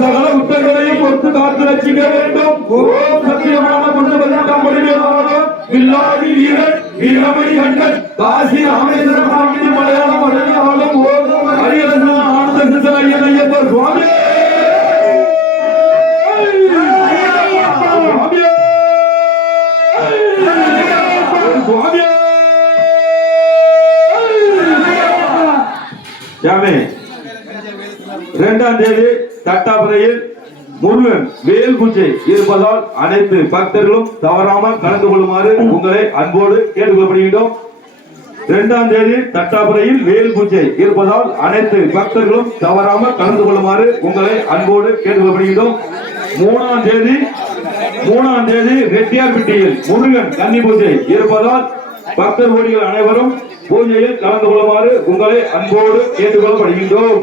சகல உத்தரங்களையும் பொறுத்து காத்து ரசிக்க வேண்டும். ஓம் சத்தியமான வில்லாதி வீரன் வீரமை கண்டன் காசி ராமேந்திர சுவாமி மலையாளம் மலையாளம் ஓம் ஹரியரசன ஆனந்த கிருஷ்ண ஐயன் ஐயப்ப சுவாமி சுவாமி 2ஆம் தேதி தட்டாபுரையில் முருகன் வேல் பூஜை இருப்பதால் அனைத்து பக்தர்களும் தவறாமல் கலந்து கொள்ளுமாறு உங்களை அன்போடு கேட்டுக்கொள்ளப்படுகின்றோம். 2ஆம் தேதி தட்டாபுரையில் வேல் பூஜை இருப்பதால் அனைத்து பக்தர்களும் தவறாமல் கலந்து கொள்ளுமாறு உங்களை அன்போடு கேட்டுக்கொள்ளப்படுகின்றோம். 3ஆம் தேதி ரெட்டியார்பட்டியில் முருகன் கன்னி பூஜை இருப்பதால் பக்தர் கோடிகள் அனைவரும் பூஜையில் கலந்து கொள்ளுமாறு உங்களை அன்போடு கேட்டுக்கொள்ளப்படுகின்றோம்.